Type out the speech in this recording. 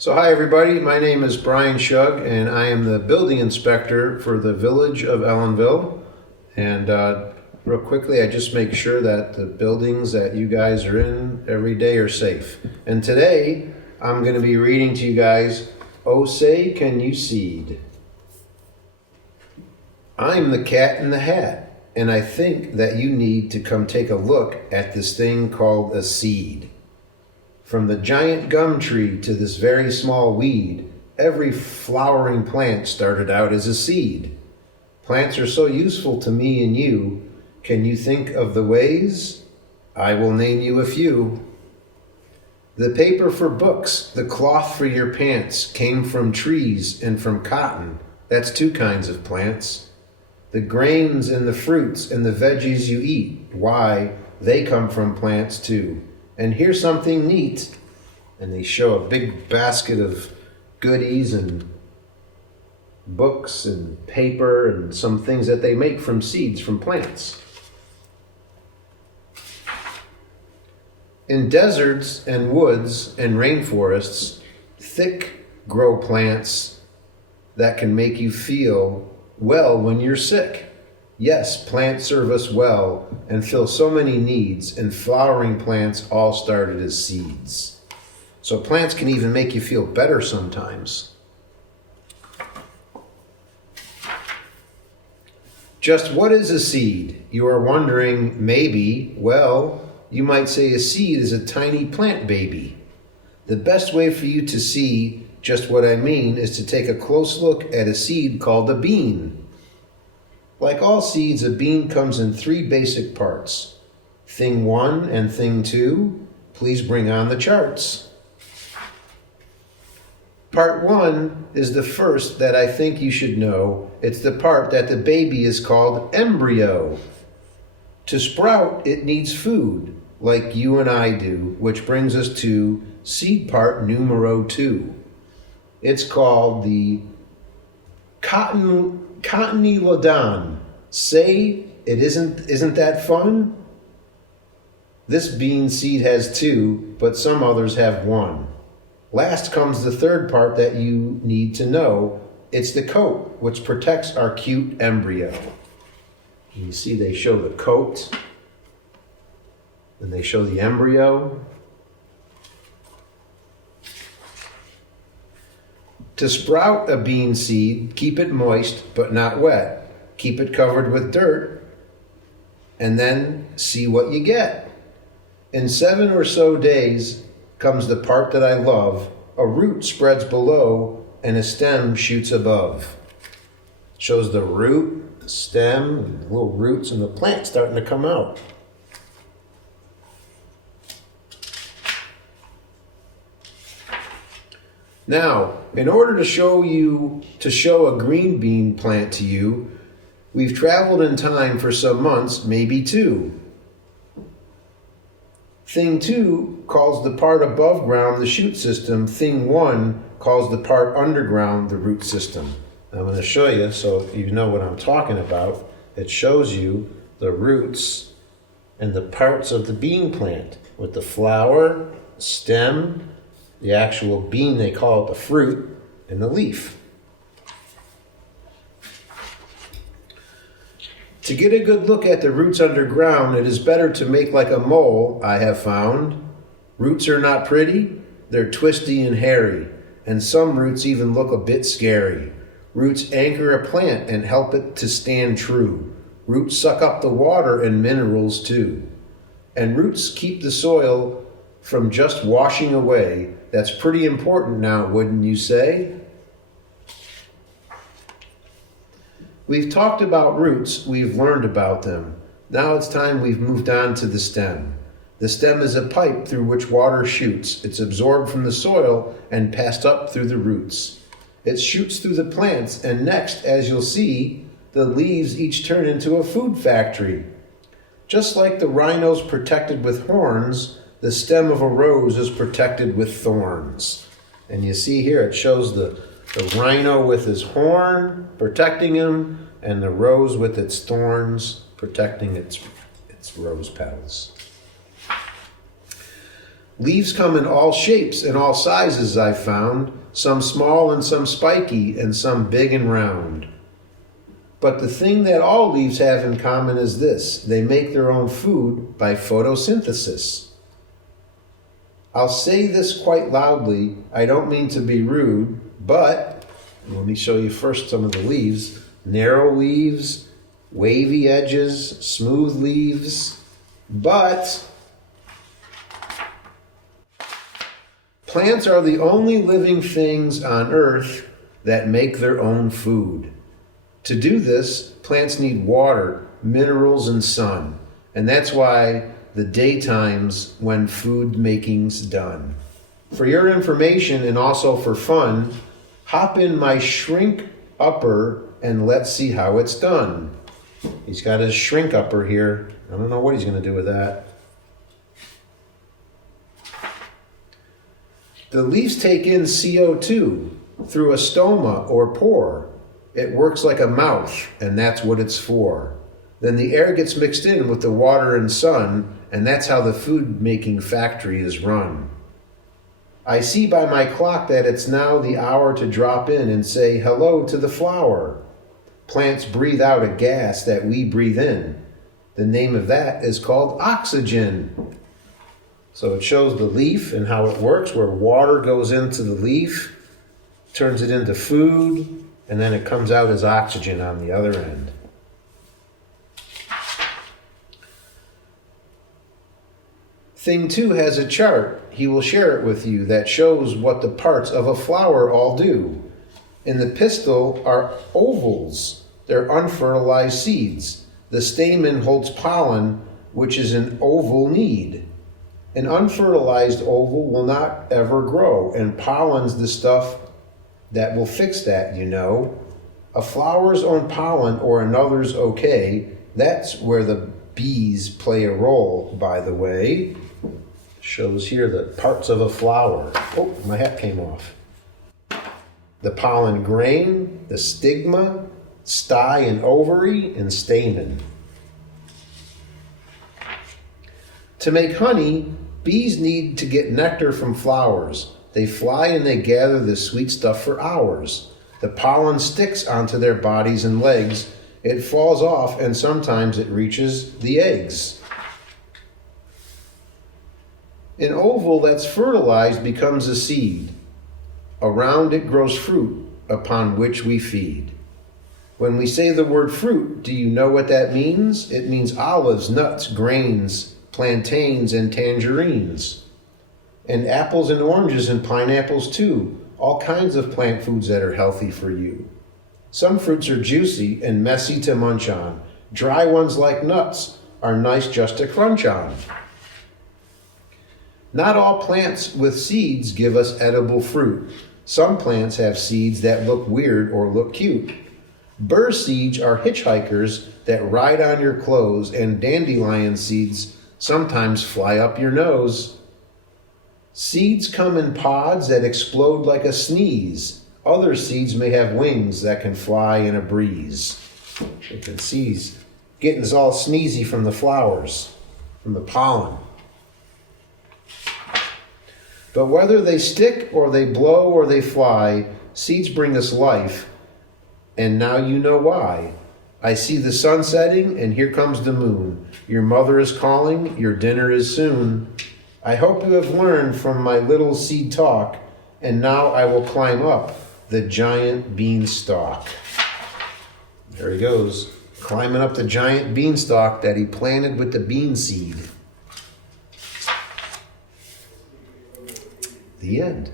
So hi everybody, my name is Brian Schugg and I am the building inspector for the village of Ellenville. And real quickly, I just make sure that the buildings that you guys are in every day are safe. And today, I'm going to be reading to you guys, "Oh Say Can You Seed?" I'm the cat in the hat, and I think that you need to come take a look at this thing called a seed. From the giant gum tree to this very small weed, every flowering plant started out as a seed. Plants are so useful to me and you. Can you think of the ways? I will name you a few. The paper for books, the cloth for your pants came from trees and from cotton. That's two kinds of plants. The grains and the fruits and the veggies you eat, why, they come from plants too. And here's something neat. And they show a big basket of goodies and books and paper and some things that they make from seeds from plants. In deserts and woods and rainforests, thick grow plants that can make you feel well when you're sick. Yes, plants serve us well and fill so many needs, and flowering plants all started as seeds. So plants can even make you feel better sometimes. Just what is a seed? You are wondering, maybe. Well, you might say a seed is a tiny plant baby. The best way for you to see just what I mean is to take a close look at a seed called a bean. Like all seeds, a bean comes in three basic parts. Thing 1 and thing 2, please bring on the charts. Part 1 is the first that I think you should know. It's the part that the baby is called embryo. To sprout, it needs food, like you and I do, which brings us to seed part numero 2. It's called the cotyledon. Say it isn't that fun? This bean seed has 2, but some others have 1. Last comes the third part that you need to know. It's the coat, which protects our cute embryo. You see they show the coat, and they show the embryo. To sprout a bean seed, keep it moist but not wet. Keep it covered with dirt, and then see what you get. In 7 or so days comes the part that I love. A root spreads below, and a stem shoots above. It shows the root, the stem, and the little roots, and the plant starting to come out. Now, in order to show a green bean plant to you, we've traveled in time for some months, maybe 2. Thing 2 calls the part above ground the shoot system. Thing 1 calls the part underground the root system. I'm going to show you so you know what I'm talking about. It shows you the roots and the parts of the bean plant with the flower, stem, the actual bean, they call it the fruit, and the leaf. To get a good look at the roots underground, it is better to make like a mole, I have found. Roots are not pretty, they're twisty and hairy, and some roots even look a bit scary. Roots anchor a plant and help it to stand true. Roots suck up the water and minerals too. And roots keep the soil from just washing away. That's pretty important now, wouldn't you say? We've talked about roots, we've learned about them. Now it's time we've moved on to the stem. The stem is a pipe through which water shoots. It's absorbed from the soil and passed up through the roots. It shoots through the plants, and next, as you'll see, the leaves each turn into a food factory. Just like the rhino's protected with horns, the stem of a rose is protected with thorns. And you see here, it shows the rhino with his horn protecting him, and the rose with its thorns protecting its rose petals. Leaves come in all shapes and all sizes, I've found, some small and some spiky and some big and round. But the thing that all leaves have in common is this: they make their own food by photosynthesis. I'll say this quite loudly. I don't mean to be rude, but let me show you first some of the leaves. Narrow leaves, wavy edges, smooth leaves, but plants are the only living things on Earth that make their own food. To do this, plants need water, minerals, and sun. And that's why the daytime's when food making's done. For your information and also for fun, hop in my shrink upper and let's see how it's done. He's got his shrink upper here. I don't know what he's going to do with that. The leaves take in CO2 through a stoma or pore. It works like a mouth, and that's what it's for. Then the air gets mixed in with the water and sun, and that's how the food-making factory is run. I see by my clock that it's now the hour to drop in and say hello to the flower. Plants breathe out a gas that we breathe in. The name of that is called oxygen. So it shows the leaf and how it works, where water goes into the leaf, turns it into food, and then it comes out as oxygen on the other end. Thing 2 has a chart. He will share it with you that shows what the parts of a flower all do. In the pistil are ovals. They're unfertilized seeds. The stamen holds pollen, which is an oval need. An unfertilized oval will not ever grow, and pollen's the stuff that will fix that, you know. A flower's own pollen or another's okay. That's where the bees play a role, by the way. Shows here the parts of a flower. Oh, my hat came off. The pollen grain, the stigma, stye and ovary, and stamen. To make honey, bees need to get nectar from flowers. They fly and they gather this sweet stuff for hours. The pollen sticks onto their bodies and legs. It falls off and sometimes it reaches the eggs. An oval that's fertilized becomes a seed. Around it grows fruit upon which we feed. When we say the word fruit, do you know what that means? It means olives, nuts, grains, plantains, and tangerines. And apples and oranges and pineapples too. All kinds of plant foods that are healthy for you. Some fruits are juicy and messy to munch on. Dry ones like nuts are nice just to crunch on. Not all plants with seeds give us edible fruit. Some plants have seeds that look weird or look cute. Burr seeds are hitchhikers that ride on your clothes, and dandelion seeds sometimes fly up your nose. Seeds come in pods that explode like a sneeze. Other seeds may have wings that can fly in a breeze. You can see he's getting us all sneezy from the flowers, from the pollen. But whether they stick or they blow or they fly, seeds bring us life. And now you know why. I see the sun setting and here comes the moon. Your mother is calling, your dinner is soon. I hope you have learned from my little seed talk, and now I will climb up the giant beanstalk. There he goes, climbing up the giant beanstalk that he planted with the bean seed. The end.